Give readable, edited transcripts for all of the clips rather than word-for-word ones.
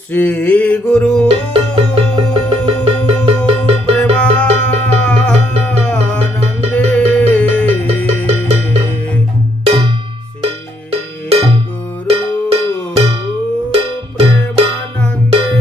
শ্রী গুরু প্রেমানন্দে শ্রী গুরু প্রেমানন্দে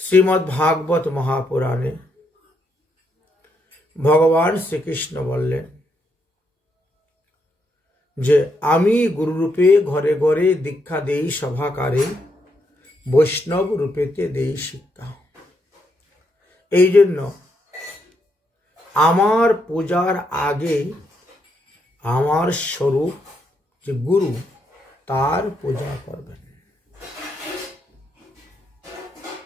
শ্রীমদ্ ভাগবত মহাপুরাণে ভগবান শ্রীকৃষ্ণ বললেন যে আমি গুরুরূপে ঘরে ঘরে দীক্ষা দেই সভাকারে, বৈষ্ণব রূপেতে দেই শিক্ষা। এই জন্য আমার পূজার আগে আমার স্বরূপ যে গুরু তার পূজা করবেন।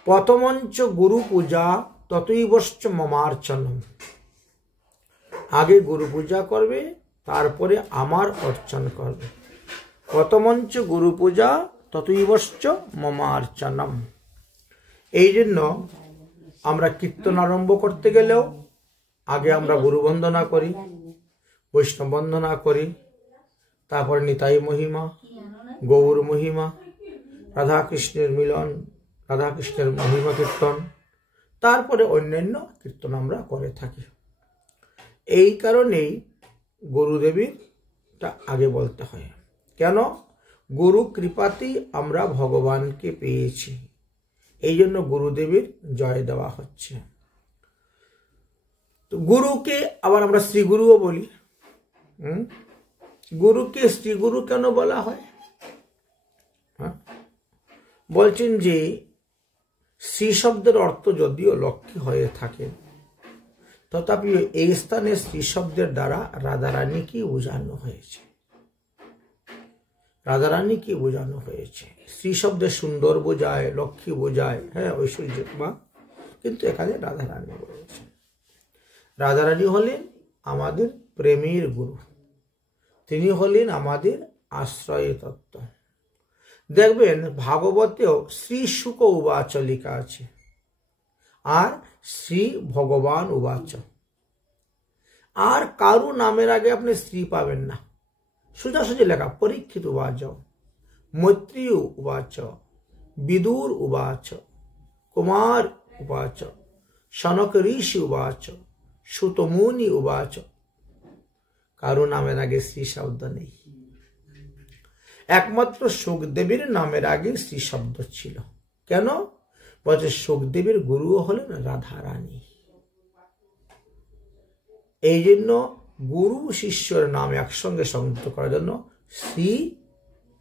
প্রথমঞ্চ গুরু পূজা ততৈবশ্চ মমার্চনম। আগে গুরু পূজা করবে, তারপরে আমার অর্চন করবে। প্রথমঞ্চ গুরু পূজা ততৈবশ্চ মমার্চনম। এই জন্য আমরা কীর্তন আরম্ভ করতে গেলেও আগে আমরা গুরু বন্দনা করি, বৈষ্ণব বন্দনা করি, তারপরে নিতাই মহিমা, গৌর মহিমা, রাধাকৃষ্ণের মিলন, রাধাকৃষ্ণের মহিমা কীর্তন, তারপরে অন্যান্য কীর্তন আমরা করে থাকি। এই কারণেই গুরুদেবীরটা আগে বলতে হয়। কেন? গুরু কৃপাতেই আমরা ভগবানকে পেয়েছি, এই জন্য গুরুদেবীর জয় দেওয়া হচ্ছে। তো গুরুকে আবার আমরা শ্রীগুরুও বলি। গুরুকে শ্রীগুরু কেন বলা হয়? বলছেন যে শ্রী শব্দের অর্থ যদিও লক্ষ্মী হয়ে থাকে, তথাপি এই স্থানে শ্রী শব্দের দ্বারা রাধারানীকে বোঝানো হয়েছে। রাধারানীকে বোঝানো হয়েছে। শ্রী শব্দে সুন্দর বোঝায়, লক্ষ্মী বোঝায়, হ্যাঁ, ঐশ্বর্য বা, কিন্তু এখানে রাধারানী বলেছে। রাধারানী হলেন আমাদের প্রেমের গুরু, তিনি হলেন আমাদের আশ্রয় তত্ত্ব। দেখবেন ভাগবতেও শ্রী শুক উবাচ লেখা আছে, আর শ্রী ভগবান উবাচ। আর কারু নামের আগে আপনি শ্রী পাবেন না, সোজাসুজি লেখা পরীক্ষিত উবাচ, মৈত্রী উবাচ, বিদুর উবাচ, কুমার উবাচ, সনক ঋষি উবাচ, সুতমুনি উবাচ। কারু নামের আগে শ্রী শব্দ নেই। একমাত্র সুখদেবীর নামের আগে শ্রী শব্দ ছিল। কেন? বলছে সুখদেবীর গুরু হলেন রাধারানী। এই জন্য গুরু শিষ্যের নাম একসঙ্গে সংযুক্ত করার জন্য শ্রী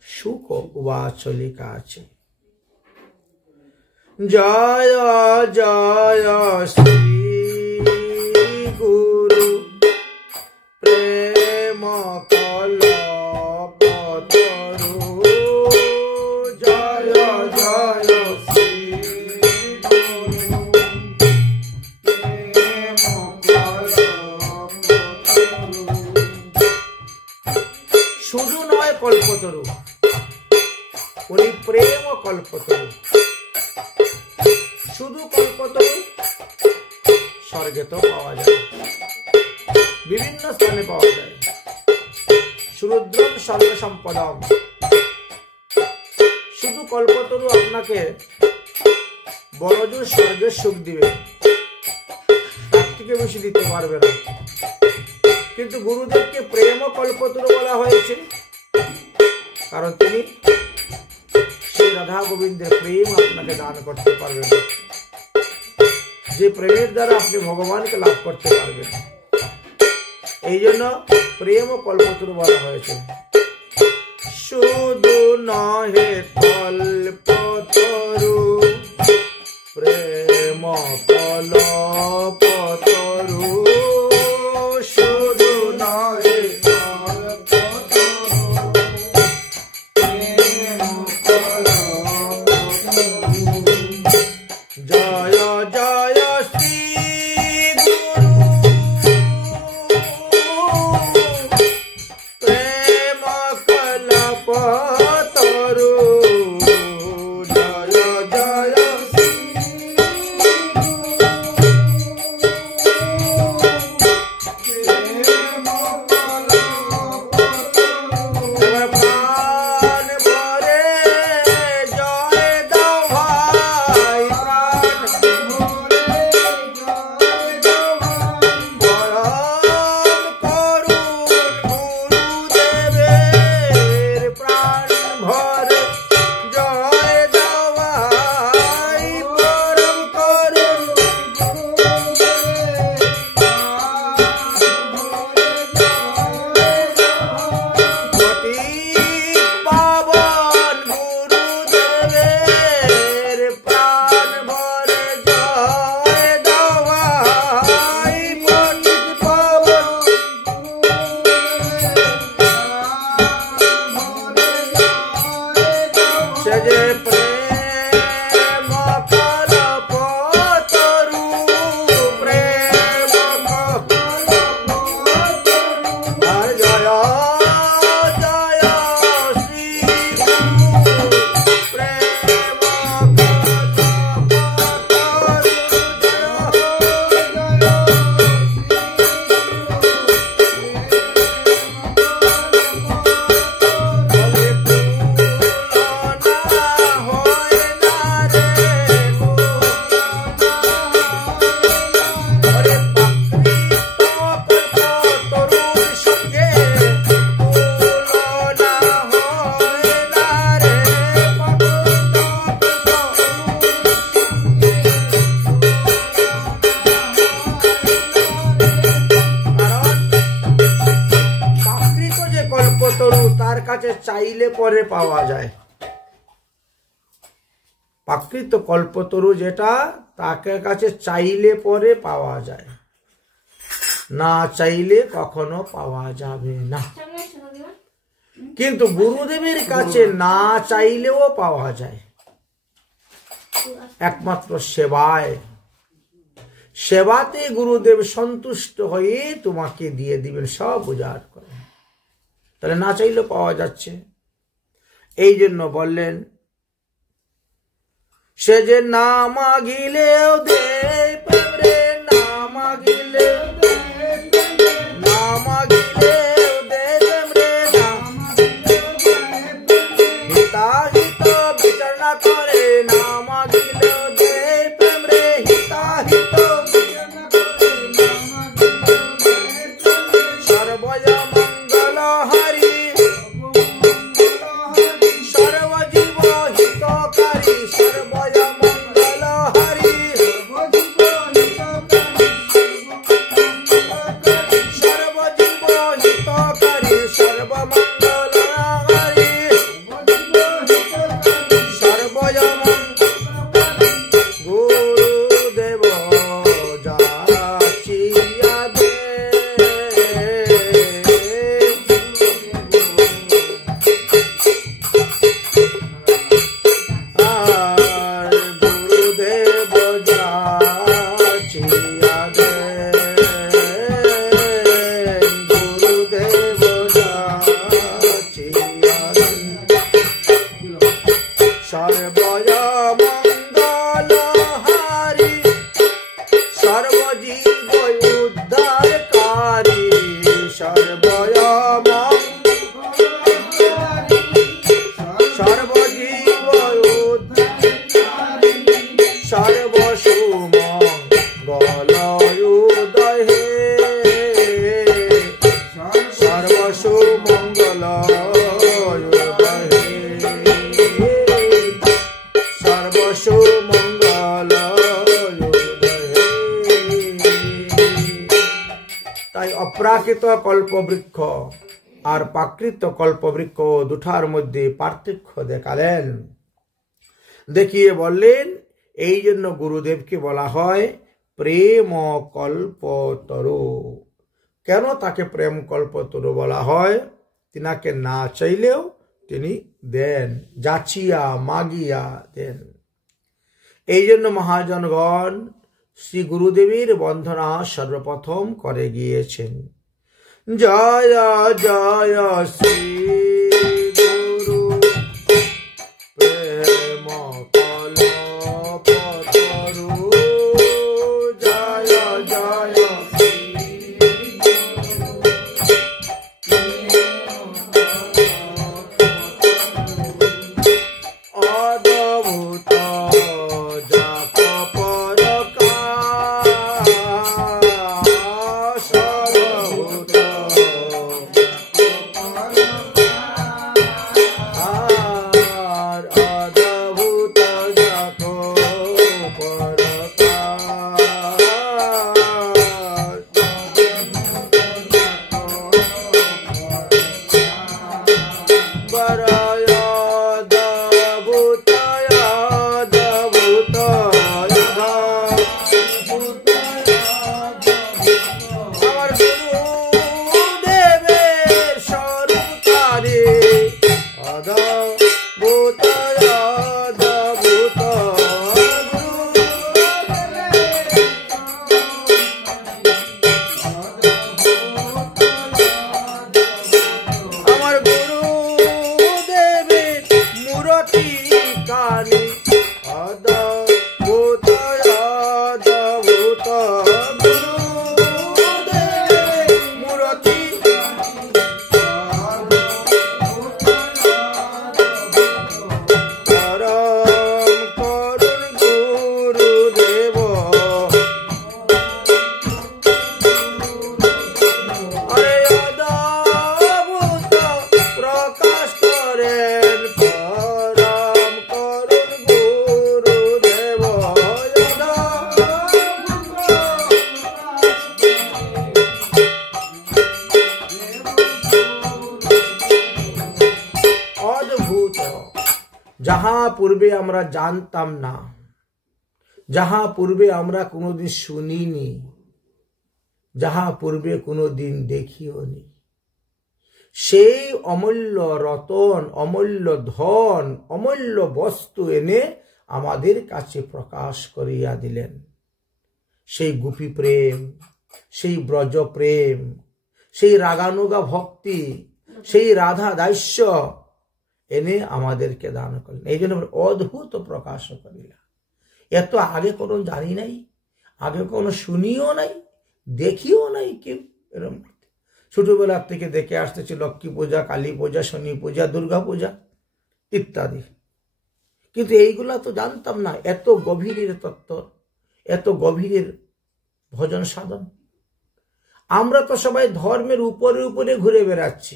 শুক উবাচ লেখা আছে। জয় জয় শ্রী গুরু প্রেম কল্পতরু, জয় জয় শ্রী গুরু প্রেম কল্পতরু। শুধু নয় কল্পতরু, উনি প্রেম কল্পতরু। শুধু কল্পতরু স্বর্গে তো পাওয়া যায়, বিভিন্ন স্থানে পাওয়া যায়। সুরুদ্রম সর্ব সম্পদম। শুধু কল্পতরু আপনাকে বড়জোর স্বর্গের সুখ দিবে, তার থেকে বেশি দিতে পারবে না। কিন্তু গুরুদেবকে প্রেম কল্পতরু বলা হয়েছে, কারণ তিনি সেই রাধা গোবিন্দের প্রেম আপনাকে দান করতে পারবেন, যে প্রেমের দ্বারা আপনি ভগবানকে লাভ করতে পারবেন। এই জন্য প্রেম কল্পতরু বলা হয়েছে। শুধু নহে কল্পতরু প্রেম কল্পতরু, শুধু নহে জয় জয় শ্রী গুরু প্রেম কল্পতরু, জয় জয় শ্রী প্রাণ ভরে জয় দাও ভাই, প্রাণ পরম করুণ গুরুদেবের প্রাণ ভরে জয় দাও ভাই, পরম করুণ অতি পাবন গুরুদেবের প্রাণ ভরে জয় দাও ভাই, পতি পাবন সে যে প্রেম কল্পতরু, প্রেম আর জয় জয় শ্রী গুরু প্রেম তার কাছে চাইলে পরে পাওয়া যায়। প্রাকৃত কল্পতরু যেটা, তাকে কাছে চাইলে পরে পাওয়া যায়, না চাইলে কখনো পাওয়া যাবে না। কিন্তু গুরুদেবের কাছে না চাইলেও পাওয়া যায়, একমাত্র সেবায়। সেবাতে গুরুদেব সন্তুষ্ট হয়ে তোমাকে দিয়ে দিবেন, সব উজাড় করে। তাহলে না চাইলেও পাওয়া যাচ্ছে। এই জন্য বললেন, সে যে না মাগিলেও দেয় প্রেম রে, না মাগিলেও না মাগিলেও দেয় প্রেম রে, হিতাহিত বিচার না করে, না মাগিলেও দেয় প্রেম রে, হিতাহিত সর্বজ মঙ্গল হরি, সর্বজীব হিতকারী, সর্বজ মঙ্গল হরি, সর্বজীব হিতকারী, সর্বমঙ্গল হরি, সর্বজ গুরুদেব যাচিয়া দে, আর গুরুদেব যাচিয়া দে, গুরুদেব যাচিয়া দে, সর্বজ মঙ্গল হারি, সর্বজীব উদ্ধারকারী, সর্বজ সর্বজীব সর্বসুমঙ্গল উদয় হে, সর্বসুমঙ্গল উদয় হে, সর্বসুমঙ্গল উদয় হে। তাই অপ্রাকৃত কল্পবৃক্ষ আর প্রাকৃত কল্পবৃক্ষ দুটার মধ্যে পার্থক্য দেখালেন, দেখিয়ে বললেন এই জন্য গুরুদেবকে বলা হয় প্রেম কল্পতরু। কেন তাকে প্রেম কল্পতরু বলা হয়? তিনাকে না চাইলেও তিনি দেন, যাচিয়া মাগিয়া দেন। এই জন্য মহাজনগণ শ্রী গুরুদেবের বন্দনা সর্বপ্রথম করে গিয়েছেন। জয় জয় শ্রী গুরু প্রেম কল্পতরু, জয় জয় অদ্ভুত জাপ পরকাশ, অদ্ভুত আর অদ্ভুত জাপ পরকাশ, বরায় অদ্ভুত অদ্ভুত আমার গুরুদেবের স্বরূপকারী, অদ্ভুত অদ্ভুত আমার গুরুদেবের মূরতি কানি, অদ্ভুত অদ্ভুত গুরুদেবের মূরতি, পরম করুণ গুরুদেব, আরে অদ্ভুত প্রকাশ করেন, পরম করুণ গুরুদেব, অদ্ভুত, যাহা পূর্বে আমরা জানতাম না, যাহা পূর্বে আমরা কোনোদিন শুনিনি, যাহা পূর্বে কোনোদিন দেখিওনি, সেই অমূল্য রতন, অমূল্য ধন, অমূল্য বস্তু এনে আমাদের কাছে প্রকাশ করিয়া দিলেন। সেই গোপী প্রেম, সেই ব্রজ প্রেম, সেই রাগানুগা ভক্তি, সেই রাধা দাস্য, এনে আমাদেরকে দান করলেন। এই জন্য অদ্ভুত প্রকাশ করিলা। এত আগে কোনো জানি নাই, আগে কোনো শুনিও নাই, দেখিও নাই কেউ এরকম। ছোটবেলার থেকে দেখে আসতেছি লক্ষ্মী পূজা, কালী পূজা, শনি পূজা, দুর্গা পূজা ইত্যাদি, কিন্তু এইগুলা তো জানতাম না। এত গভীরের তত্ত্ব, এত গভীরের ভজন সাধন। আমরা তো সবাই ধর্মের উপরে উপরে ঘুরে বেড়াচ্ছি,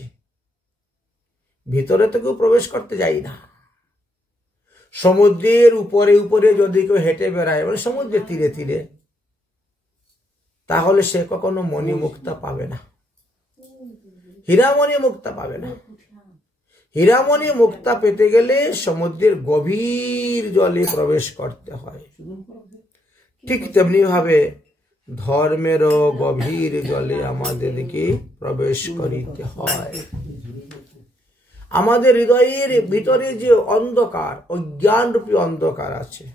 ভিতরে তো কেউ প্রবেশ করতে যাই না। সমুদ্রের উপরে উপরে যদি কেউ হেঁটে বেড়ায়, মানে সমুদ্রের তীরে তীরে, তাহলে সে কখনো মণিমুক্তা পাবে না, হীরামণি মুক্তা পাবে না। হীরামণি মুক্তা পেতে গেলে সমুদ্রের গভীর জলে প্রবেশ করতে হয়। ঠিক তেমনি ভাবে ধর্মেরও গভীর জলে আমাদেরকে প্রবেশ করিতে হয়। আমাদের হৃদয়ের ভিতরে যে অন্ধকার, অজ্ঞানরূপী অন্ধকার আছে,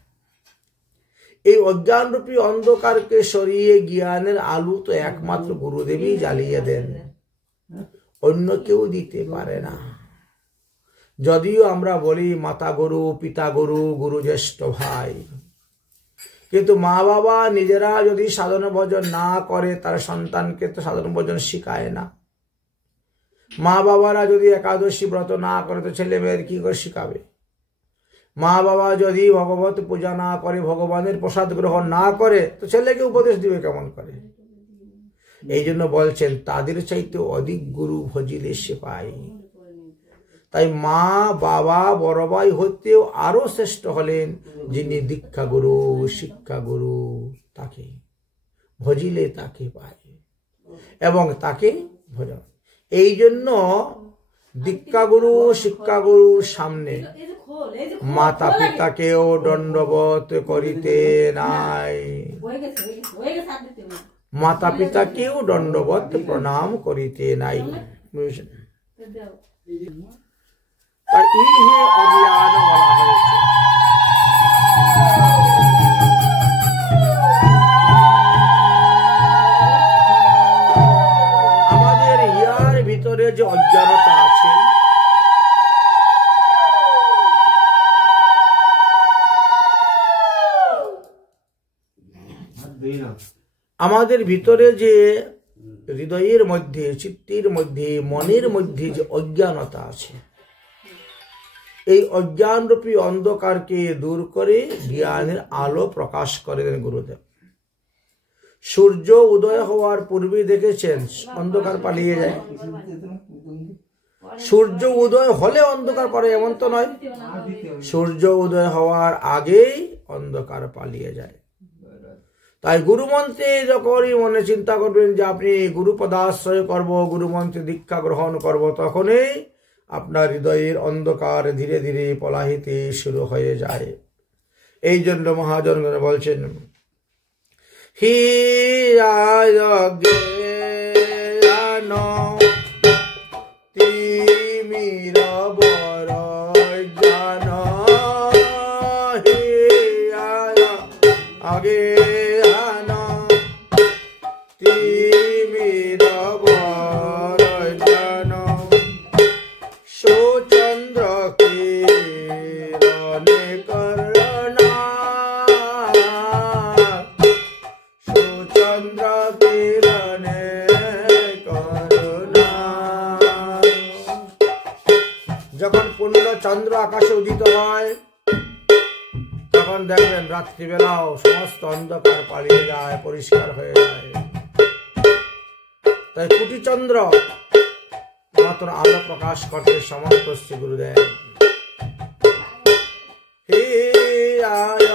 এই অজ্ঞানরূপী অন্ধকারকে সরিয়ে জ্ঞানের আলো তো একমাত্র গুরুদেবই জ্বালিয়ে দেন, অন্য কেউ দিতে পারে না। যদিও আমরা বলি মাতা গুরু, পিতা গুরু, গুরু জ্যেষ্ঠ ভাই, কিন্তু মা বাবা নিজেরা যদি সাধন ভজন না করে, তার সন্তানকে তো সাধন ভজন শিখায় না। মা বাবারা যদি একাদশী ব্রত না করে, তো ছেলে মেয়ের কি করে শিখাবে? মা বাবা যদি ভগবত পূজা না করে, ভগবানের প্রসাদ গ্রহণ না করে, তো ছেলেকে উপদেশ দিবে কেমন করে? এই জন্য বলছেন তাদের চাইতে অধিক গুরু ভজিলে সে পায়। তাই মা বাবা বড় ভাই হতেও আরো শ্রেষ্ঠ হলেন যিনি দীক্ষা গুরু, শিক্ষা গুরু, তাকে ভজিলে তাকে পায় এবং তাকে ভজন। এই জন্য দীক্ষা গুরু, শিক্ষা গুরুর সামনে মাতা পিতাকেও দণ্ডবত করিতে নাই, মাতা পিতাকেও দণ্ডবত প্রণাম করিতে নাই। বুঝলেন? ইহে অজ্ঞান বলা হয়েছে। আমাদের ইয়ার ভিতরে যে অজ্ঞানতা আছে, আমাদের ভিতরে যে হৃদয়ের মধ্যে, চিত্তের মধ্যে, মনের মধ্যে যে অজ্ঞানতা আছে, এই অজ্ঞানরূপী অন্ধকারকে দূর করে জ্ঞানের আলো প্রকাশ করেন গুরুদেব। সূর্য উদয় হওয়ার পূর্বে দেখেছেন অন্ধকার পালিয়ে যায়। সূর্য উদয় হলে অন্ধকার পারে এমন তো নয়, সূর্য উদয় হওয়ার আগেই অন্ধকার পালিয়ে যায়। তাই গুরুমন্ত্রে যখনই মনে চিন্তা করবেন যে আপনি গুরু পদাশ্রয় করব, গুরুমন্ত্রে দীক্ষা গ্রহণ করব, তখনই আপনার হৃদয়ের অন্ধকার ধীরে ধীরে পলাহিতে শুরু হয়ে যায়। এই জন্য মহাজন বলছেন আগে যখন পূর্ণ চন্দ্র আকাশে উদিত হয়, তখন দেখবেন রাত্রিবেলাও সমস্ত অন্ধকার পালিয়ে যায়, পরিষ্কার হয়ে যায়। তাই কোটি চন্দ্র মাত্র আলো প্রকাশ করতে সমর্থ শ্রী গুরুদেব। হে আয়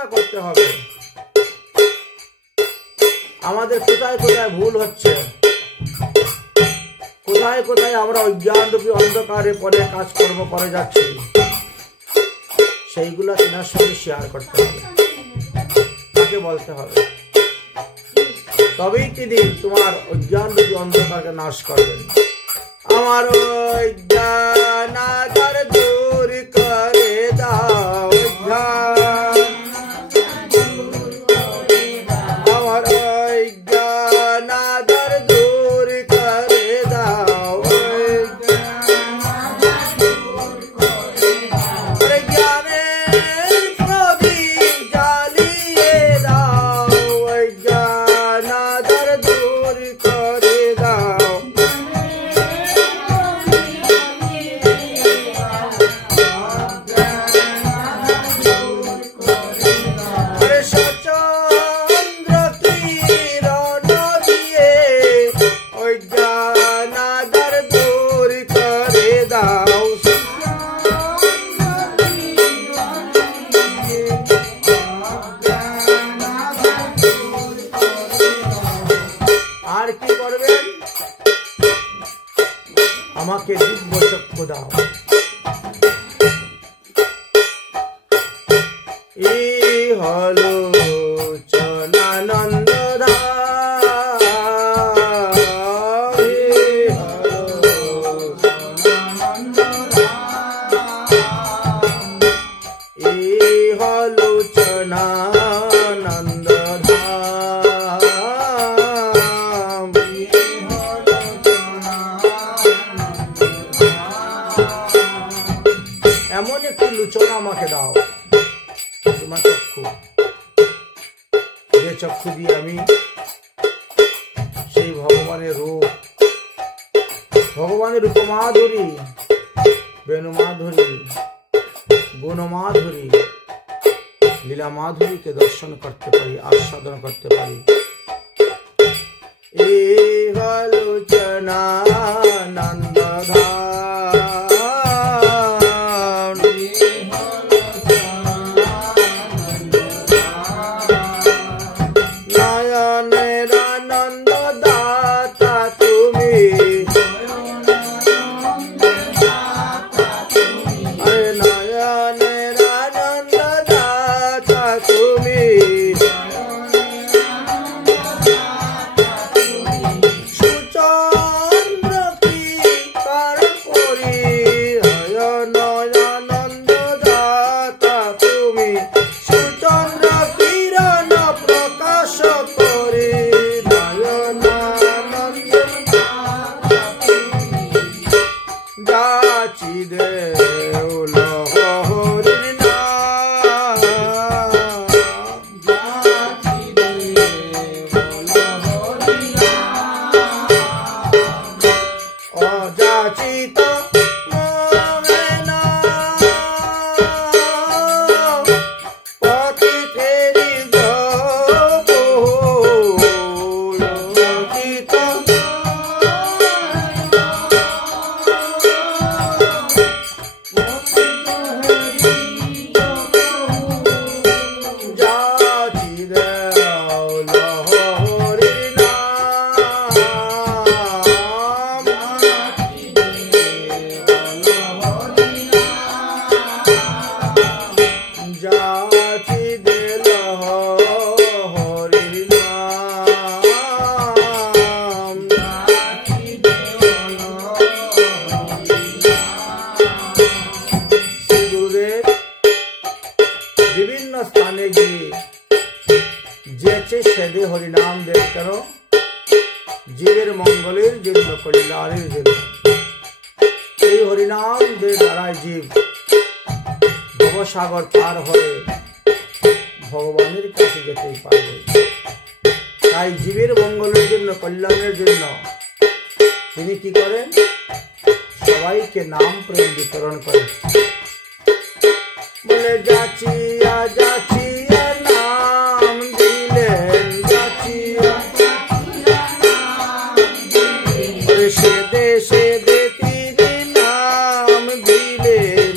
বিবেচনা করতে হবে আমাদের কোথায় কোথায় ভুল হচ্ছে, কোথায় কোথায় আমরা অজ্ঞান রূপী অন্ধকারে পরে কাজকর্ম করে যাচ্ছি, সেইগুলো তেনার সঙ্গে শেয়ার করতে হবে, তাকে বলতে হবে, তবেই তিনি তোমার অজ্ঞান রূপী অন্ধকারকে নাশ করবেন। আমার অজ্ঞান আধার দূর করে দাও, আমার অজ্ঞান আধার দূর করে দাও, জ্ঞানের প্রদীপ জ্বালিয়ে দাও, অজ্ঞান আধার দূর করে দাও। আমাকে দিব্য চক্ষু দাও, এই হলো চনানন্দ এই হলো চনানন্দ এমন একটি লুচনা আমাকে দাও, তোমার চক্ষু, যে চক্ষু দিয়ে আমি সেই ভগবানের রূপ, ভগবানের রূপমাধুরী, বেণুমাধুরী, গুণমাধুরী, লীলা মাধুরীকে দর্শন করতে পারি, আস্বাদন করতে পারি। এই হলো চনানন্দ সেদে হরিনাম দেব কেন, জীবের মঙ্গলের জন্য, কল্যাণের জন্য। এই হরিনাম দে দ্বারাই জীব ভবসাগর পার হয়ে ভগবানের কাছে যেতেই পারবে। তাই জীবের মঙ্গলের জন্য, কল্যাণের জন্য তিনি কি করেন, সবাইকে নাম প্রেম বিতরণ করেন। বলে যাচিয়া যাচিয়া নাম দিলেন, যাচিয়া সেদে সেদে তিনি নাম দিলেন,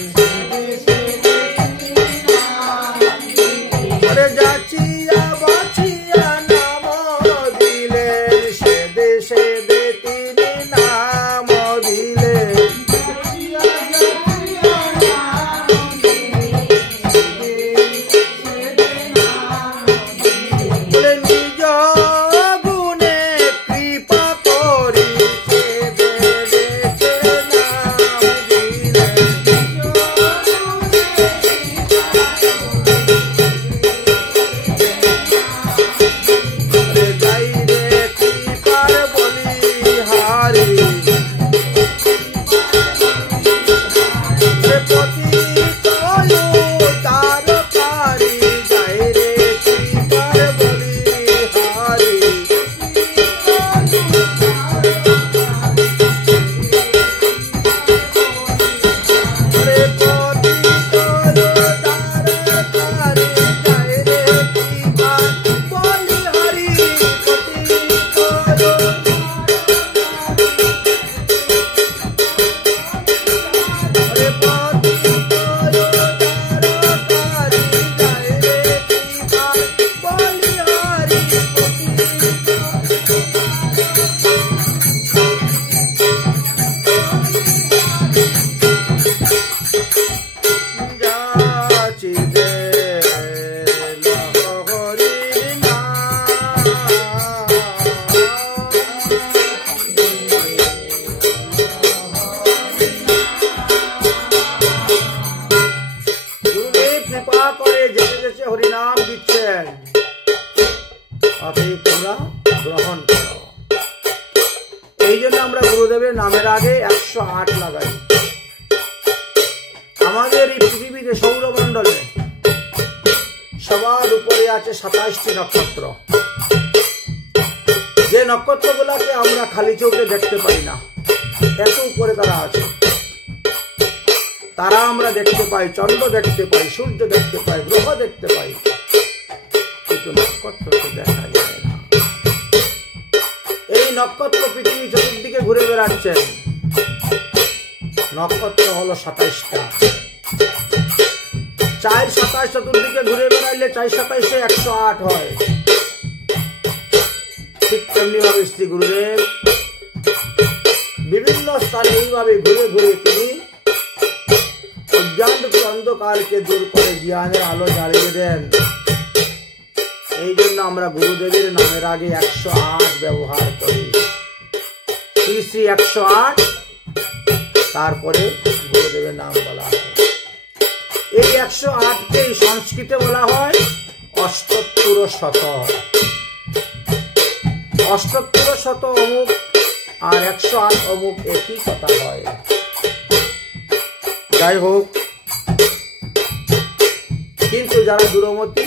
নামের আগে 108 লাগাই। আমাদের এই পৃথিবীতে সৌরমণ্ডলে সবার উপরে আছে 27টি নক্ষত্র। যে নক্ষত্রগুলোকে আমরা খালি চোখে দেখতে পাই না, এত উপরে তারা আছে। তারা আমরা দেখতে পাই, চন্দ্র দেখতে পাই, সূর্য দেখতে পাই, গ্রহ দেখতে পাই, কিন্তু নক্ষত্রকে দেখা যায় না। এই নক্ষত্র পৃথিবী চতুর্দিকে ঘুরে বেড়াচ্ছেন। নক্ষত্র হলো 27টা। 4 27 চতুর্দিকে ঘুরে বেড়াইলে 4 27 108 হয়। ঠিক তেমনি ভাবে শ্রী গুরুদেব বিভিন্ন স্থানে এইভাবে ঘুরে ঘুরে তিনি অজ্ঞান অন্ধকারকে দূর করে জ্ঞানের আলো জ্বালিয়ে দেন। এই জন্য আমরা গুরুদেবের নামের আগে 108 ব্যবহার করি। শ্রী শ্রী 108, তারপরে গুরুদেবের নাম বলা হয়। এই 108কে সংস্কৃতে বলা হয় অষ্টোত্তর শত। অষ্টোত্তর শত অমুক আর 108 অমুক একই কথা হয়। যাই হোক, কিন্তু যারা দূরমতি,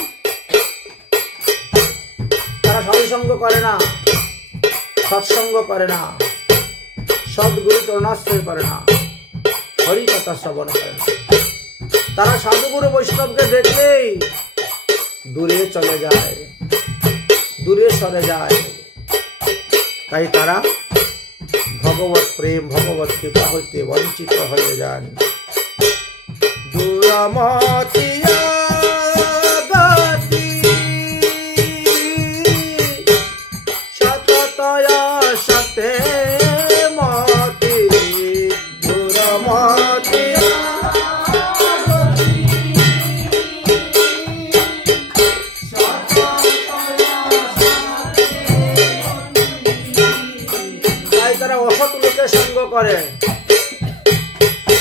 তারা সাধুসঙ্গ করে না, সৎসঙ্গ করে না, সদ্গুরু চরণাশ্রয় করে না, হরি কথা শ্রবণ করে না। তারা সাধুগুরু বৈষ্ণবকে দেখলেই দূরে চলে যায়, দূরে সরে যায়। তাই তারা ভগবত প্রেম, ভগবত কৃপা হইতে বঞ্চিত হয়ে যান। দূরমতিয়া গতি সততয়া সতে মতি, দূরমতিয়া অসৎ লোকের সঙ্গ করে,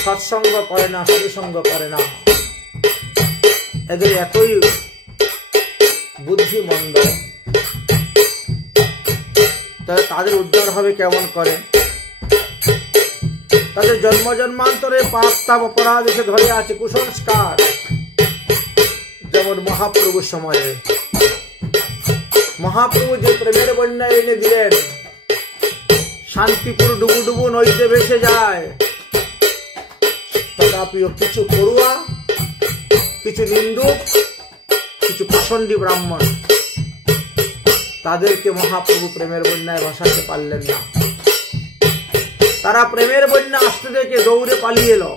সৎসঙ্গ করে না, সাধুসঙ্গ করে না। এদের এতই বুদ্ধি মন্দ, তাদের উদ্ধার হবে কেমন করে? তাদের জন্ম জন্মান্তরে পাপ তাপ অপরাধ এসে ধরে আছে, কুসংস্কার। যেমন মহাপ্রভুর সময়ে মহাপ্রভু যে প্রেমের বন্যা এনে দিলেন, শান্তিপুর ডুবু ডুবু নদীতে ভেসে যায়। তথাপিও কিছু পড়ুয়া, কিছু নিন্দুক, কিছু পাষণ্ডী ব্রাহ্মণ, তাদেরকে মহাপ্রভু প্রেমের বন্যায় ভাসাতে পারলেন না। তারা প্রেমের বন্যা আসতে দেখে দৌড়ে পালিয়ে এলো।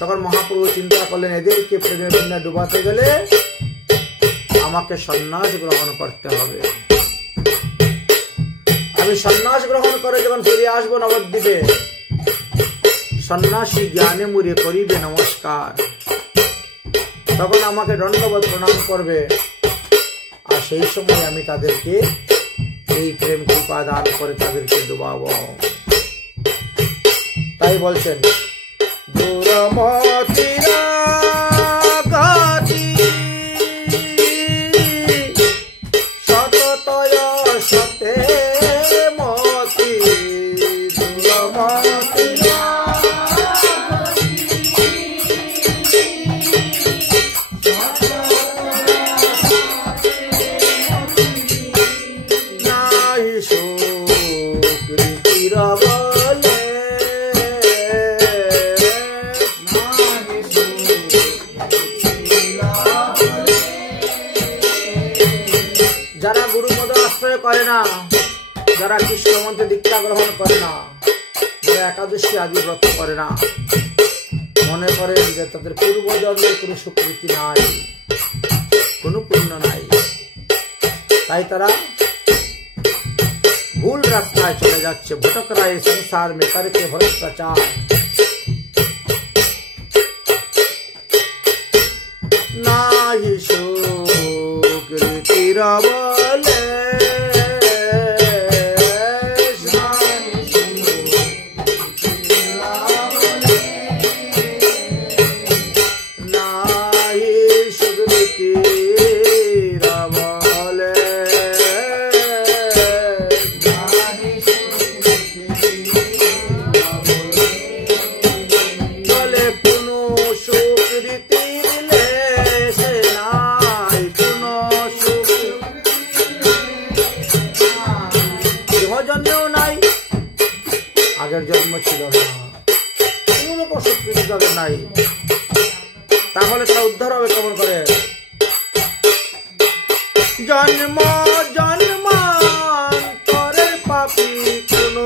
তখন মহাপ্রভু চিন্তা করলেন, এদেরকে প্রেমের বন্যায় ডুবাতে গেলে আমাকে সন্ন্যাস গ্রহণ করতে হবে। আমি সন্ন্যাস গ্রহণ করে যখন ফিরে আসবো নবদ্বীপে, সন্ন্যাসী জ্ঞানে মুড়ে করিবে নমস্কার। তখন আমাকে দণ্ডবত প্রণাম করবে, আর সেই সময় আমি তাদেরকে এই প্রেম কৃপা দান করে তাদেরকে ডুবাবো। তাই বলছেন, দূরমতিরা গতি সততয় সতে মতি, দূরমতিরা নাই সুকৃতির বলে, যারা গুরুপদ আশ্রয় করে না, যারা কৃষ্ণ মন্ত্রে দীক্ষা গ্রহণ করে না, যারা একাদশী আদি ব্রত করে না, মনে করেন যে তাদের পূর্বজন্মের কোনো স্বীকৃতি নাই, কোনো পুণ্য নাই। তাই তারা ভুল রাস্তায় চলে যাচ্ছে। ভটক রায় সংসার মে করকে ভ্রষ্টাচার। নাহি সুকৃতির বলে, নাহি সুকৃতির বলে, ছিল না, কোন রকম স্বীকৃতি তাদের নাই, তাহলে তারা উদ্ধার হবে কেমন করে? জন্ম জন্মান্তরের পাপী কোন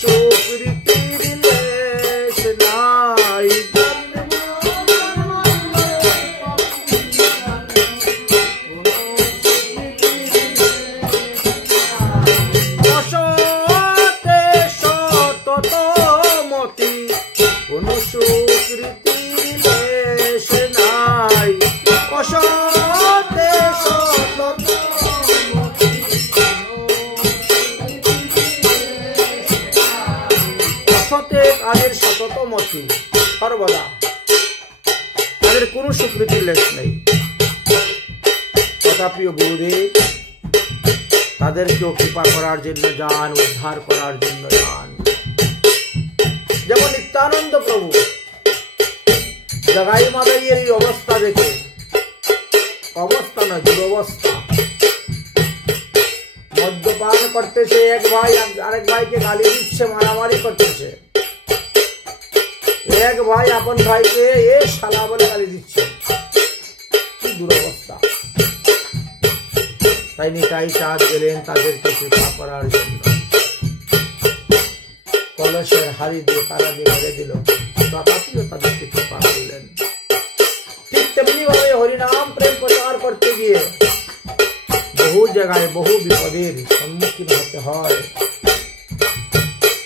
স্বীকৃতির লেশ নাই, অসতে সততমতি কোন স্বীকৃতির লেশ নাই, অসতে অসতে কাজের সততমতি সর্বদা তাদের কোন স্বীকৃতির লেশ নেই। তথাপি গুরুদেব তাদেরকেও কৃপা করার জন্য যান, উদ্ধার করার জন্য যান। যেমন নিত্যানন্দ প্রভু জগাই মাদাইয়ের এই অবস্থা দেখে, অবস্থা না দুরবস্থা, মদ্যপান করতেছে, এক ভাই আরেক ভাইকে গালি দিচ্ছে, মারামারি করতেছে, এক ভাই আপন ভাইকে এ শালা বলে গালি দিচ্ছে, কি দুরবস্থা। তাই নিতাই চাঁদ গেলেন তাদেরকে কৃপা করার জন্য, কলসের হাড়ি দিয়ে কারা দিয়ে মেরে দিল, তথাপিও তাদেরকে কৃপা করলেন। ঠিক তেমনি ভাবে হরিনাম প্রেম প্রচার করতে গিয়ে বহু জায়গায় বহু বিপদের সম্মুখীন হতে হয়,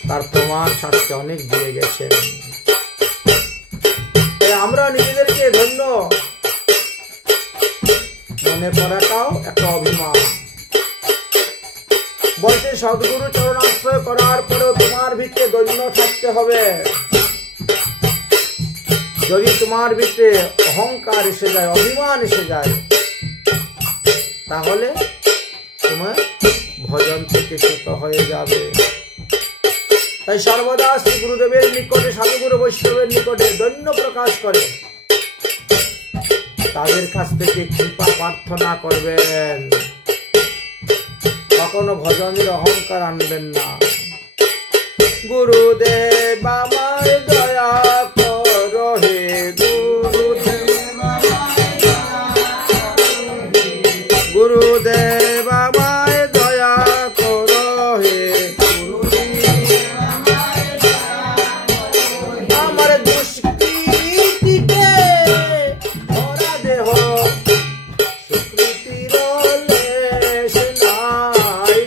তার প্রমাণ শাস্ত্রে অনেক দিয়ে গেছেন। আমরা নিজেদেরকে ধন্য মনে করাটাও একটা অভিমান। বলছে সদ্গুরু চরণ আশ্রয় করার পরেও তোমার ভিতরে দৈন্য থাকতে হবে। যদি তোমার ভিতরে অহংকার এসে যায়, অভিমান এসে যায়, তাহলে তোমার ভজন থেকে চ্যুত হয়ে যাবে। তাই সর্বদা শ্রী গুরুদেবের নিকটে, সাধুগুরু বৈষ্ণবের নিকটে দৈন্য প্রকাশ করে তাদের কাছ থেকে কৃপা প্রার্থনা করবেন, কখনো ভজনের অহংকার আনবেন না। গুরুদেব আমায় দয়া করো হে গুরুদেব আমায় দয়া করো হে, আমার দুষ্কৃতিকে ভরা দেহ স্বীকৃতির লেশ নাই,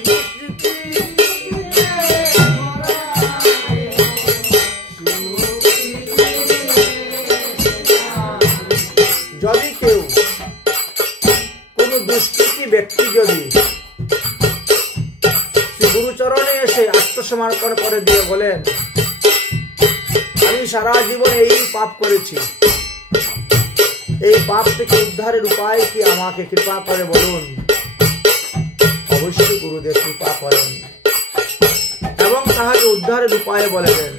যদি কেউ কোন দুষ্কৃতি ব্যক্তি যদি শ্রী গুরুচরণে এসে আত্মসমর্পণ করে দিয়ে বলেন, আমি সারা জীবন এই পাপ করেছি, এই পাপ থেকে উদ্ধারের উপায় কি, আমাকে কৃপা করে বলুন, অবশ্যই গুরুদেব কৃপা করেন এবং তাহাকে উদ্ধারের উপায় বলেন।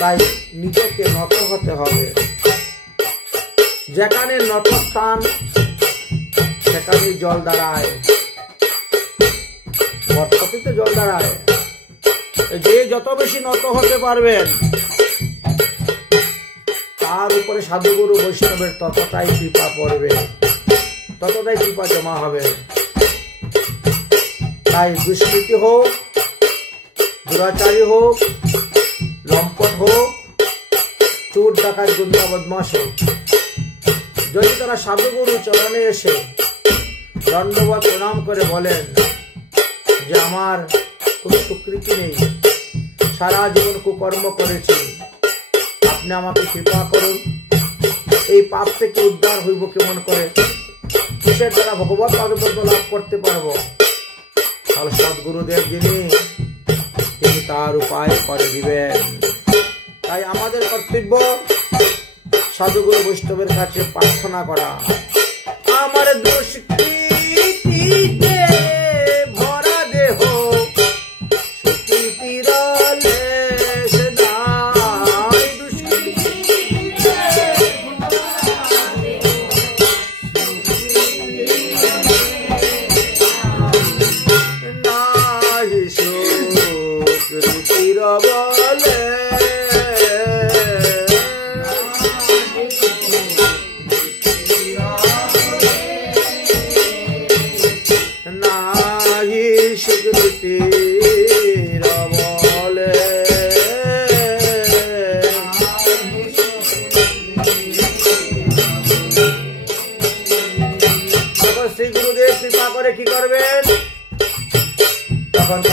তাই নিজেকে নত হতে হবে। যেখানে নত স্থান সেখানে জল দাঁড়ায়, বর্তমানে জল দাঁড়ায়। যে যত বেশি নত হতে পারবেন তার উপরে সাধুগুরু বৈষ্ণবের ততটাই কৃপা পড়বে, ততটাই কৃপা জমা হবে। তাই দুষ্কৃতি হোক, দুরাচারী হোক, লম্পট হোক, চোর ডাকাত গুন্ডা বদমাশ হোক, যদি তারা সাধুগুরু চরণে এসে দণ্ডবত প্রণাম করে বলেন যে আমার কোন স্বীকৃতি নেই, সারা জীবন কুকর্ম করেছি, আপনি আমাকে কৃপা করুন, এই পাপ থেকে উদ্ধার হইব কেমন করে, কিসের দ্বারা ভগবত পাদপদ্ম লাভ করতে পারবো, তাহলে সদ্গুরুদেব যিনি তিনি তার উপায় করে দিবেন। তাই আমাদের কর্তব্য সাধুগুরু বৈষ্ণবের কাছে প্রার্থনা করা, আমার দুষ্কৃতিতে ভরা দেহ স্বীকৃতির লেশ নাই, নাহি স্বীকৃতির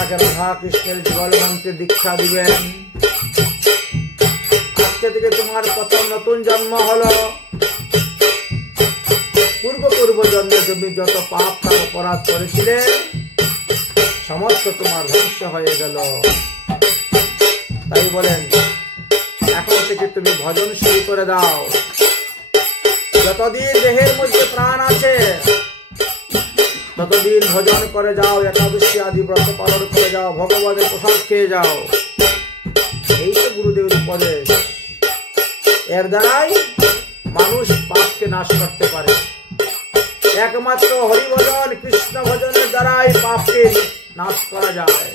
আপনাকে রাধা কৃষ্ণের যুগল মন্ত্রে দীক্ষা দিবেন। আজকে থেকে তোমার প্রথম নতুন জন্ম হলো। পূর্ব জন্মে তুমি যত পাপ তাপ অপরাধ করেছিলে সমস্ত তোমার ধ্বংস হয়ে গেল। তাই বলেন এখন থেকে তুমি ভজন শুরু করে দাও। যতদিন দেহের মধ্যে প্রাণ আছে ততদিন ভজন করে যাও, একাদশী আদি ব্রত পালন করে যাও, ভগবানের প্রসাদ খেয়ে যাও। এই তো গুরুদেবের উপদেশ। এর দ্বারাই মানুষ পাপকে নাশ করতে পারে। একমাত্র হরিভজন কৃষ্ণ ভজনের দ্বারাই পাপকে নাশ করা যায়,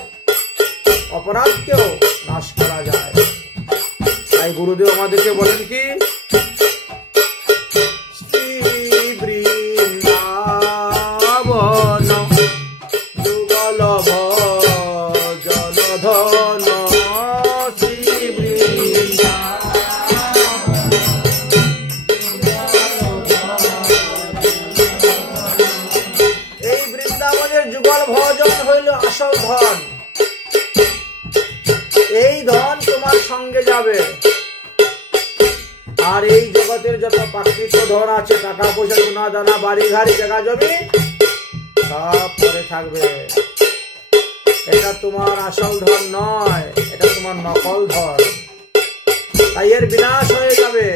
অপরাধকেও নাশ করা যায়। তাই গুরুদেব আমাদেরকে বলেন কি, শ্রী বৃন্দাবন যুগল ভজন ধন, শ্রী এই বৃন্দাবনের যুগল ভজন হইল আসল ধন। এই ধন তোমার সঙ্গে যাবে। আর এই জগতের যত প্রাকৃত ধন আছে, টাকা পয়সা, সোনা দানা, বাড়ি গাড়ি, জায়গা জমি, সব পরে থাকবে। এটা তোমার আসল ধন নয়, এটা তোমার নকল ধন। তাই এর বিনাশ হয়ে যাবে,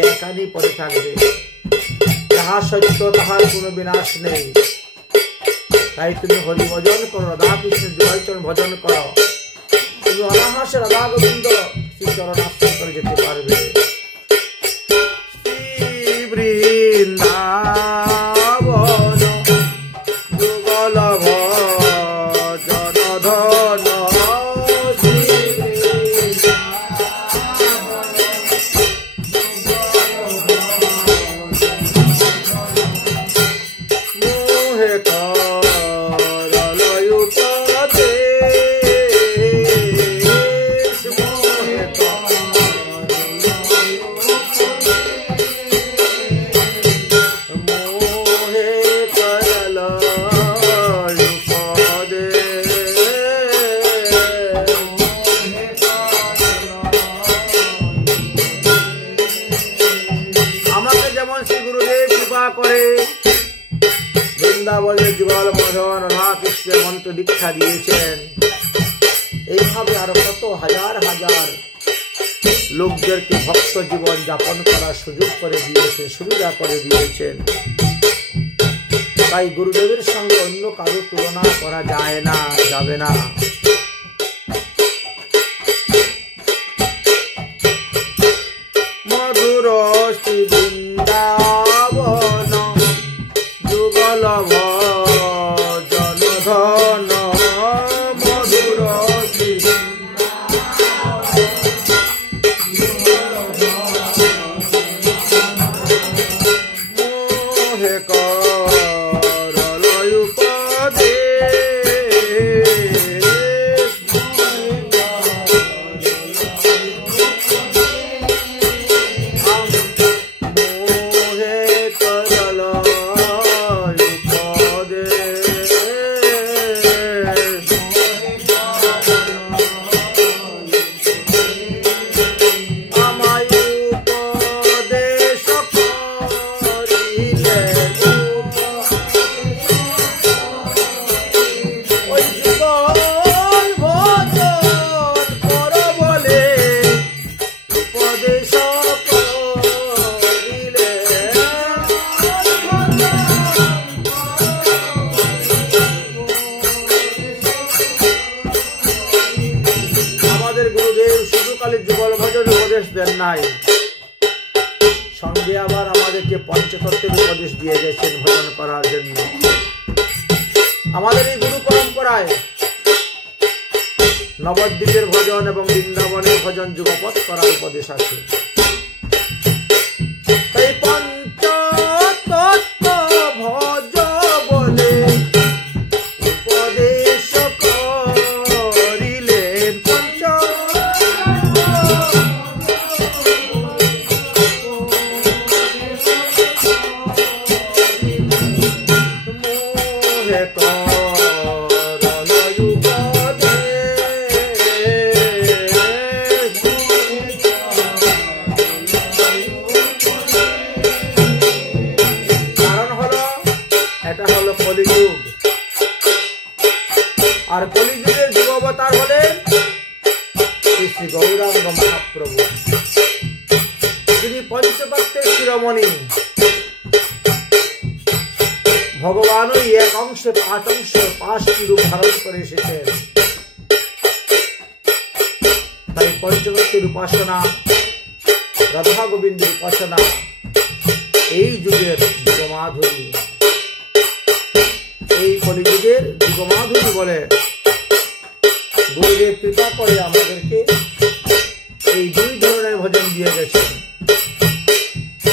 এখানেই পরে থাকবে। যাহা সত্য তাহার কোনো বিনাশ নেই। তাই তুমি হরি ভজন করো, রাধা কৃষ্ণের যুগলচরণ ভজন করো, তুমি অনায়াসে রাধা গোবিন্দ শ্রী চরণাশ্রয় করে যেতে পারবে। শ্রী বৃন্দাবন যুগল ভজন ধন, মোহে করে বৃন্দাবনের যুগল ভজন রাধা কৃষ্ণের মন্ত্র দীক্ষা দিয়েছেন। এইভাবে আরো কত হাজার হাজার লোকদেরকে ভক্ত জীবন যাপন করার সুযোগ করে দিয়েছেন, সুবিধা করে দিয়েছেন। তাই গুরুদেবের সঙ্গে অন্য কারো তুলনা করা যায় না, যাবে না। মধুর শ্রী বৃন্দাবন যুগল ভজন ধন, মধুর শ্রী মোহে করল উপদেশ, মোহে করল যুগল ভজন উপদেশ দেন নাই, সঙ্গে আবার আমাদেরকে পঞ্চতত্ত্বের উপদেশ দিয়ে গেছেন ভজন করার জন্য। আমাদের এই গুরু পরম্পরায় নবদ্বীপের ভজন এবং বৃন্দাবনের ভজন যুগপৎ করার উপদেশ আছে। তাই পঞ্চতত্ত্ব ভজ বলে উপদেশ করিলেন। মোহে শ্রী গৌরাঙ্গ মহাপ্রভু, যিনি পঞ্চতত্ত্বের শিরোমণি, ভগবানই এক অংশে পাঁচটি রূপ ধারণ করে এসেছেন। তাই পঞ্চতত্ত্বের উপাসনা, রাধা গোবিন্দের উপাসনা এই যুগের যুগমাধুরী, এই কলিযুগের যুগমাধুরী বলে গুরুদেব কৃপা করে আমাদেরকে এই দুই ধরনের ভজন দিয়ে গেছেন।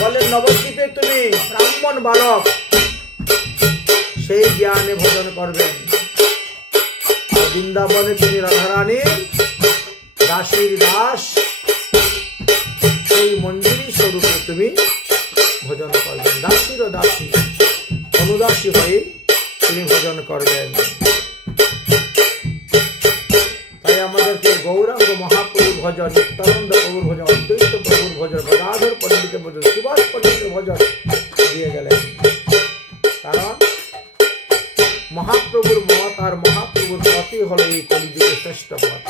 বলেন, নবদ্বীপে তুমি ব্রাহ্মণ বালক, সেই জ্ঞানে ভজন করবেন। বৃন্দাবনে তুমি রাধারানীর দাসীর দাস, সেই মঞ্জুরি স্বরূপে তুমি ভজন করবেন। দাসীর ও দাসী, অনুদাসী হয়ে তিনি ভজন করবেন। তাই আমাদেরকে গৌরাঙ্গ মহাপ্রভুর ভজন, নিত্যানন্দ প্রভুর ভজন, অদ্বৈত প্রভুর ভজন, গদাধর পণ্ডিতের ভজন, সুভাষ পণ্ডিতের ভজন দিয়ে গেলেন। কারণ মহাপ্রভুর মত আর মহাপ্রভুর পথই হল এই কলিযুগের শ্রেষ্ঠ পথ।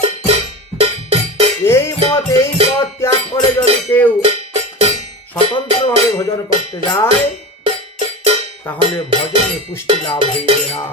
এই পথ ত্যাগ করে যদি কেউ স্বতন্ত্রভাবে ভজন করতে যায়, তাহলে ভজনে পুষ্টি লাভ হইবে না।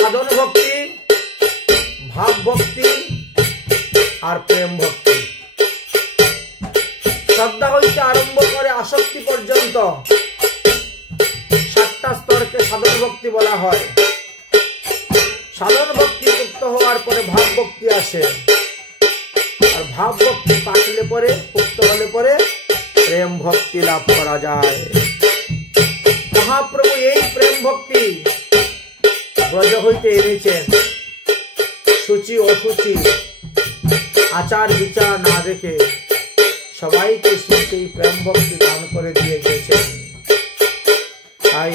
সাধন ভক্তি, ভাব ভক্তি আর প্রেম ভক্তি। শ্রদ্ধা হইতে আরম্ভ করে আসক্তি পর্যন্ত 7টা স্তরকে সাধন ভক্তি বলা হয়। সাধন ভক্তি মুক্ত হওয়ার পরে ভাব ভক্তি আসে, আর ভাব ভক্তি পাকলে পরে, মুক্ত হলে পরে প্রেম ভক্তি লাভ করা যায়। মহাপ্রভু এই প্রেম ভক্তি ব্রজ হইতে এনেছেন। সূচি অসুচি, আচার বিচার না দেখে সবাইকে সেই প্রেম ভক্তি দান করে দিয়ে গেছেন। তাই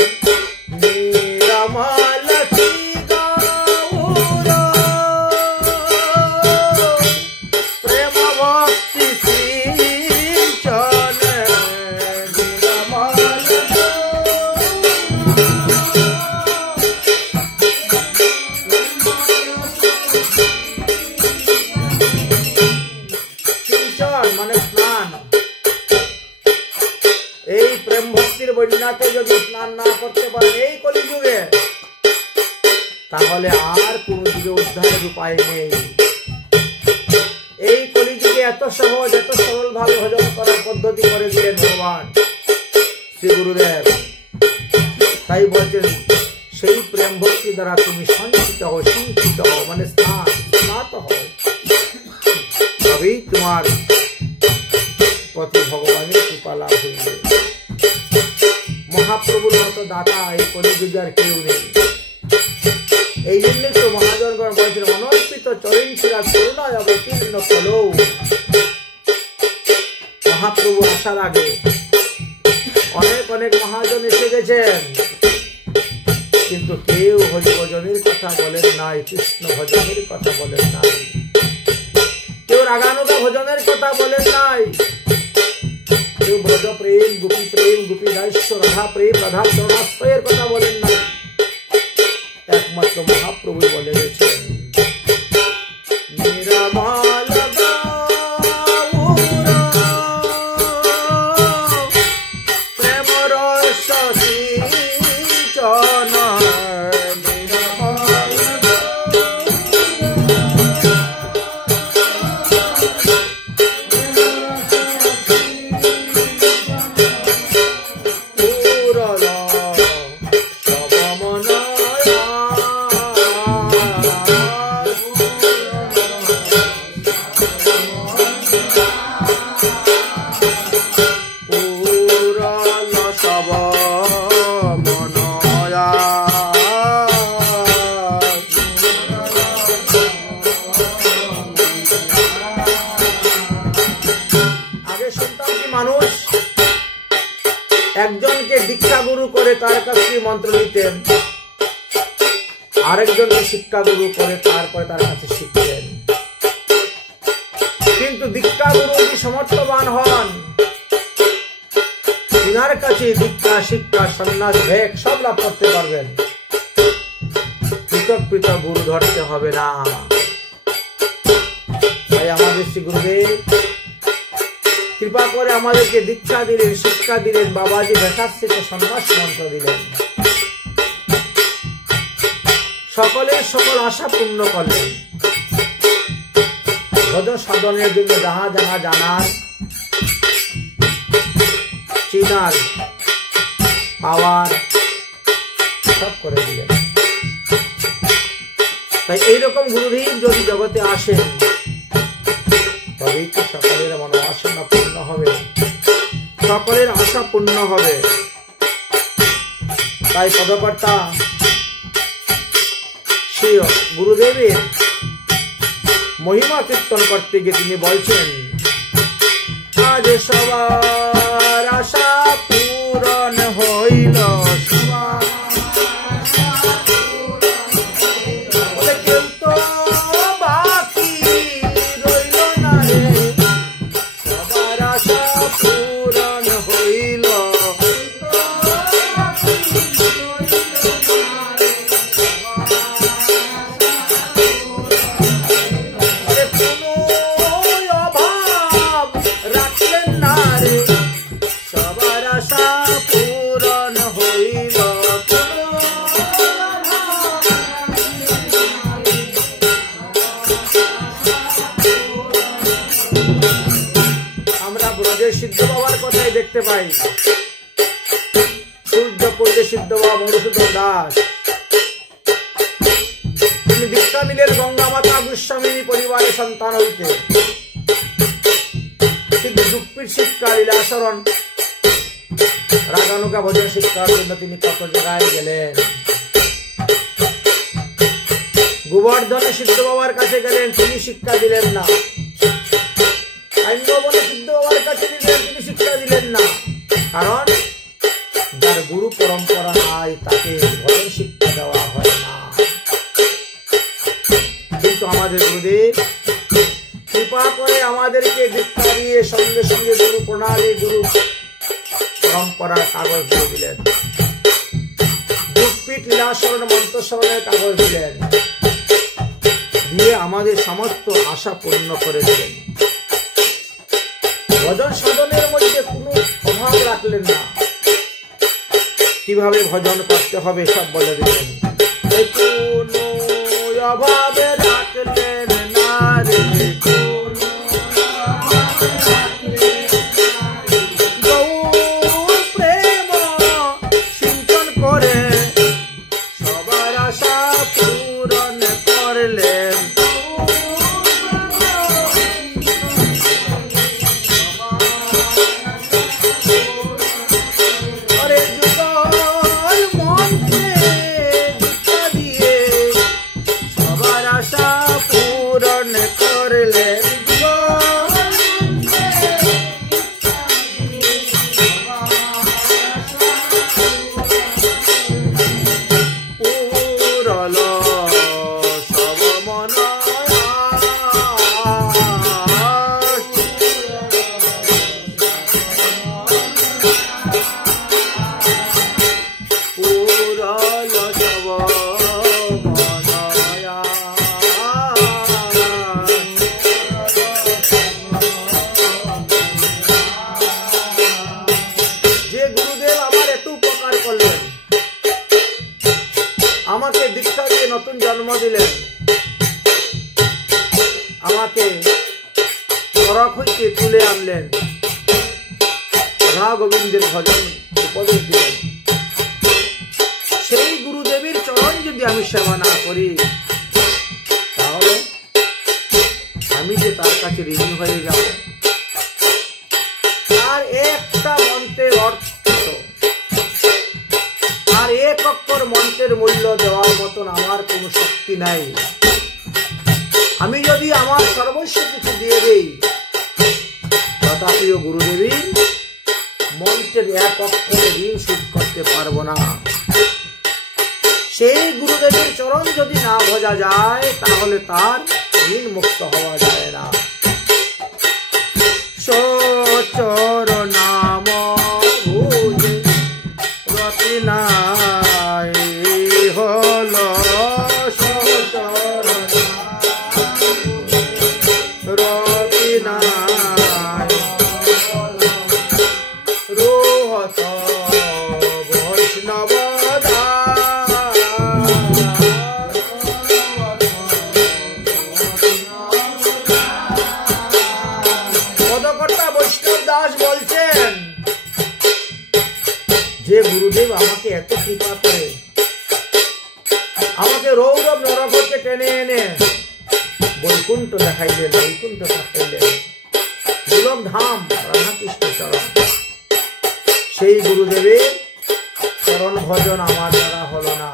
প্রেম ভক্তি মানে স্নান। এই প্রেম ভক্তির বন্যাতে যদি স্নান না করতে পারেন এই কলিযুগে, তাহলে আর কোন যুগে উদ্ধারের উপায় নেই। এই কলিযুগে এত সহজ, এত সরল ভাবে ভজন করার পদ্ধতি করে দিলেন ভগবান শ্রী গুরুদেব। তাই বলছেন, সেই প্রেম ভক্তি দ্বারা তুমি সঞ্চিত হও, সিঞ্চিত হও, মানে স্নাত হও, তবেই তোমার প্রতি ভগবানের কৃপা লাভ হইবে। মহাপ্রভুর মতো দাতা এই কলিযুগে আর কেউ নেই। এই জন্যই তো মহাজনগণ বলছেন, অনর্পিত চরণ শিরা করুণায় অবতীর্ণ কলৌ। মহাপ্রভু আসার আগে অনেক অনেক মহাজন এসে গেছেন, কিন্তু কেউ হরি ভজনের কথা বলেন নাই, কৃষ্ণ ভজনের কথা বলেন নাই, কেউ রাগানুগা ভজনের কথা বলেন নাই, কেউ ব্রজ প্রেম, গোপী দাস্য, রাধা প্রেম, রাধা চরণাশ্রয়ের কথা বলেন নাই। একমাত্র মহাপ্রভু বলে গেছেন, নিরামল প্রেম রস সিঞ্চন। গায়ত্রী মন্ত্র নিতেন, আরেকজনকে শিক্ষা গুরু করে তারপরে তার কাছে শিখতেন। কিন্তু দীক্ষা গুরু যদি সমর্থবান হন, তিনার কাছে দীক্ষা, শিক্ষা, সন্ন্যাস, ভেক সব লাভ করতে পারবেন। পৃথক পৃথক গুরু ধরতে হবে না। তাই আমাদের শ্রী গুরুদেব কৃপা করে আমাদেরকে দীক্ষা দিলেন, শিক্ষা দিলেন, বাবাজি ভেষাশ্রিত সন্ন্যাস মন্ত্র দিলেন। সকলের সকল আশা পূর্ণ করলেন। ভজন সাধনের জন্য যাহা যাহা জানার, চিনার, পাওয়ার সব করে দিলেন। তাই এইরকম গুরুদেব যদি জগতে আসেন, তবেই তো সকলের মনোবাসনা পূর্ণ হবে, সকলের আশা পূর্ণ হবে। তাই পদকর্তা শ্রী গুরুদেবের মহিমা কীর্তন করতে গিয়ে তিনি বলছেন, আজ সবার আশা পূরণ হইল, কেউ তো বাকি রইল না রে, সবার আশা পূরণ হইল। সিদ্ধ বাবার কথাই দেখতে পাই। সূর্যপল্লী সিদ্ধ বাবা মধুসূদন দাস, তিনি দীক্ষা নিলেন গঙ্গা মাতা গোস্বামী পরিবারের সন্তান হইতে। কিন্তু যুক্তির শিক্ষা, লীলাচরণ, রাগানুগা ভজন শিক্ষার জন্য তিনি কত জায়গায় গেলেন। গোবর্ধনে সিদ্ধ বাবার কাছে গেলেন, তিনি শিক্ষা দিলেন না। সিদ্ধ বাবার কাছে দিলেন, তিনি শিক্ষা দিলেন না। কারণ যার গুরু পরম্পরা নাই তাকে ভজন শিক্ষা দেওয়া হয় না। কিন্তু আমাদের গুরুদেব কৃপা করে আমাদেরকে দীক্ষা দিয়ে সঙ্গে সঙ্গে গুরু প্রণালী, গুরু পরম্পরার কাগজ দিয়ে দিলেন। যুগপীঠ, লীলাচরণ, মন্ত্রস্মরণের কাগজ দিলেন, দিয়ে আমাদের সমস্ত আশা পূর্ণ করে দিলেন। ভজন সাধনের মধ্যে কোনো অভাব রাখলেন না, কিভাবে ভজন করতে হবে সব বলে দিলেন। কোনো অভাবে রাখলেন না রে, গৌর প্রেম সিঞ্চন করে সবার আশা পূরণ করলেন। আমাকে দীক্ষা দিয়ে নতুন জন্ম দিলেন, আমাকে নরক হইতে তুলে আনলেন, রাধা গোবিন্দের ভজন উপদেশ দিলেন। সেই গুরুদেবের চরণ যদি আমি সেবা না করি, তাহলে আমি যে তার কাছে ঋণী হয়ে যাব। আর একটা মন্ত্রের অর্থ, আর এক অক্ষর মন্ত্রের মূল্য দেওয়ার মতন আমার কোনো শক্তি নাই। আমি যদি আমার সর্বস্ব কিছু দিয়ে দিই, তথাপিও গুরুদেবী মন্ত্রের এক অক্ষরে ঋণ শোধ করতে পারবো না। সেই গুরুদেবের চরণ যদি না ভজা যায় তাহলে তার ঋণ মুক্ত হওয়া যায় না। সচর নাম ভুজে রতি নাই হল, সচর রতি নাই রোহত বৈষ্ণব যে গুরুদেব আমাকে এত কৃপা করে, আমাকে রৌরব নরক হতে টেনে এনে বৈকুণ্ঠ দেখাইলেন, বৈকুণ্ঠ দেখাইলেন, গোলক ধাম রাধাকৃষ্ণ চরণ। সেই গুরুদেবের চরণ ভজন আমার দ্বারা হলো না,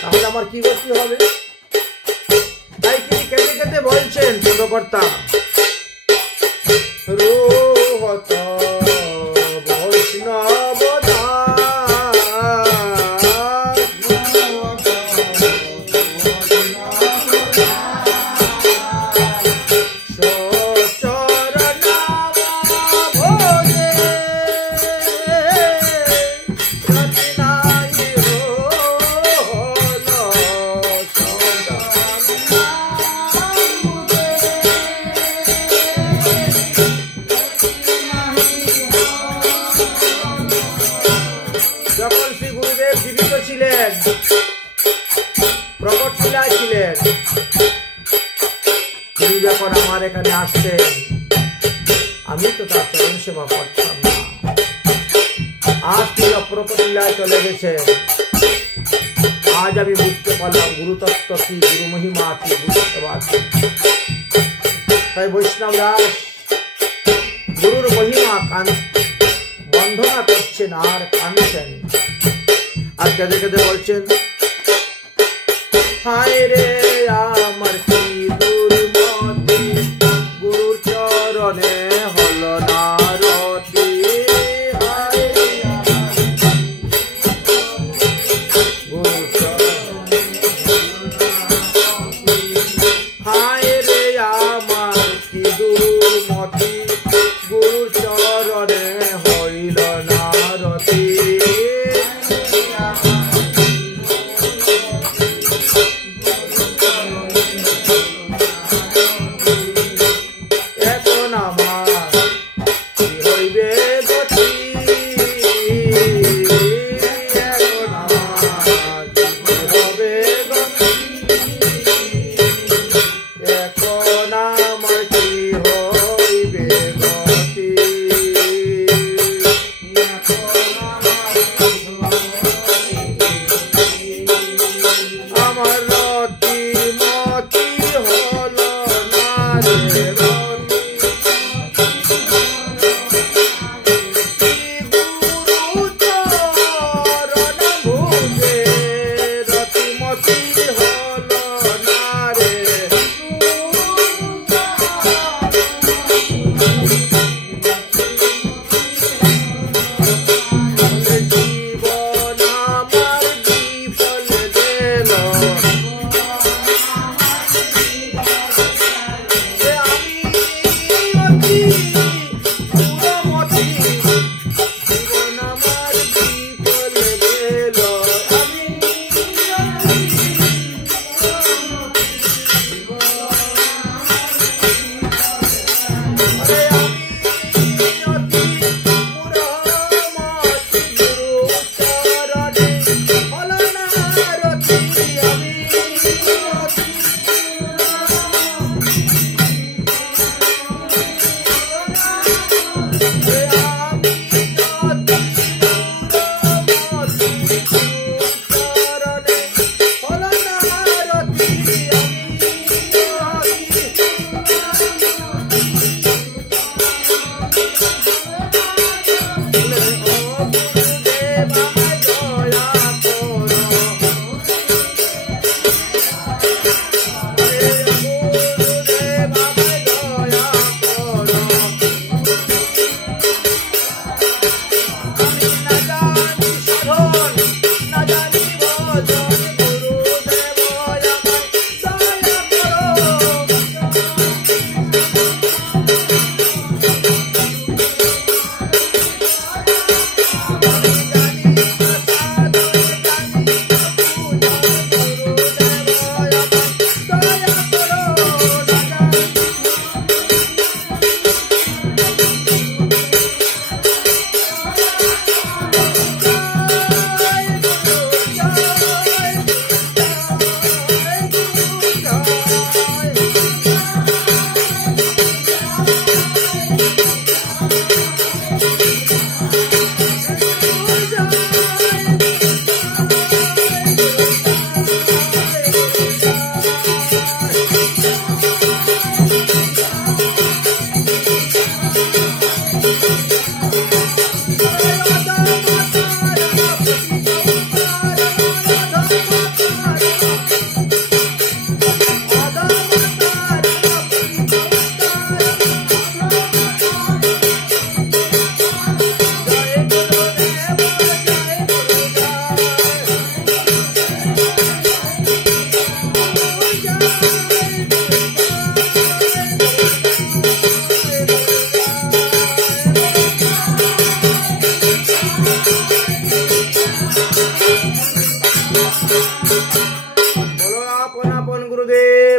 তাহলে আমার কি গতি হবে? তাই তিনি কেটে কেটে বলছেন পদকর্তা, রোহত বৈষ্ণব প্রকট শিলায় ছিলেন, তিনি যখন আমার এখানে আসতেন আমি তো তার চরণ সেবা করতাম না। আজ তিনি অপ্রকট লীলায় চলে গেছে, আজ আমি বুঝতে পারলাম গুরুতত্ত্ব কি, গুরু মহিমা কি, গুরুত্ববাদ কি। তাই বৈষ্ণব দাস গুরুর মহিমা বন্ধনা করছেন আর কাঁদছেন, আর কেঁদে কেঁদে বলছেন, হায় রে আমার কি দুর্মতি, গুরুর চরণে হল না রতি। হায় রে আমার কি দুর্মতি, গুরুর চরণে হইল না রতি।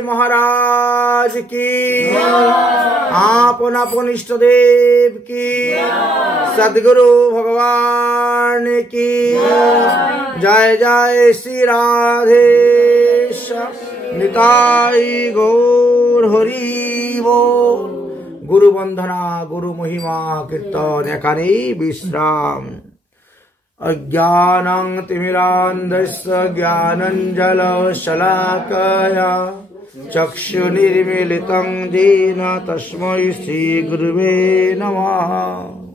महाराज की, आपन आपन इष्ट देव की, सद्गुरु भगवान की जय। जय श्री राधेश निताई गौर हरि बोल। गुरु वंदना गुरु महिमा कीर्तन एखाने विश्राम। अज्ञानं तिमिरान्धस्य ज्ञानाञ्जनशलाकया चक्षुर्मीलितं येन तस्मै श्री गुरुवे नमः।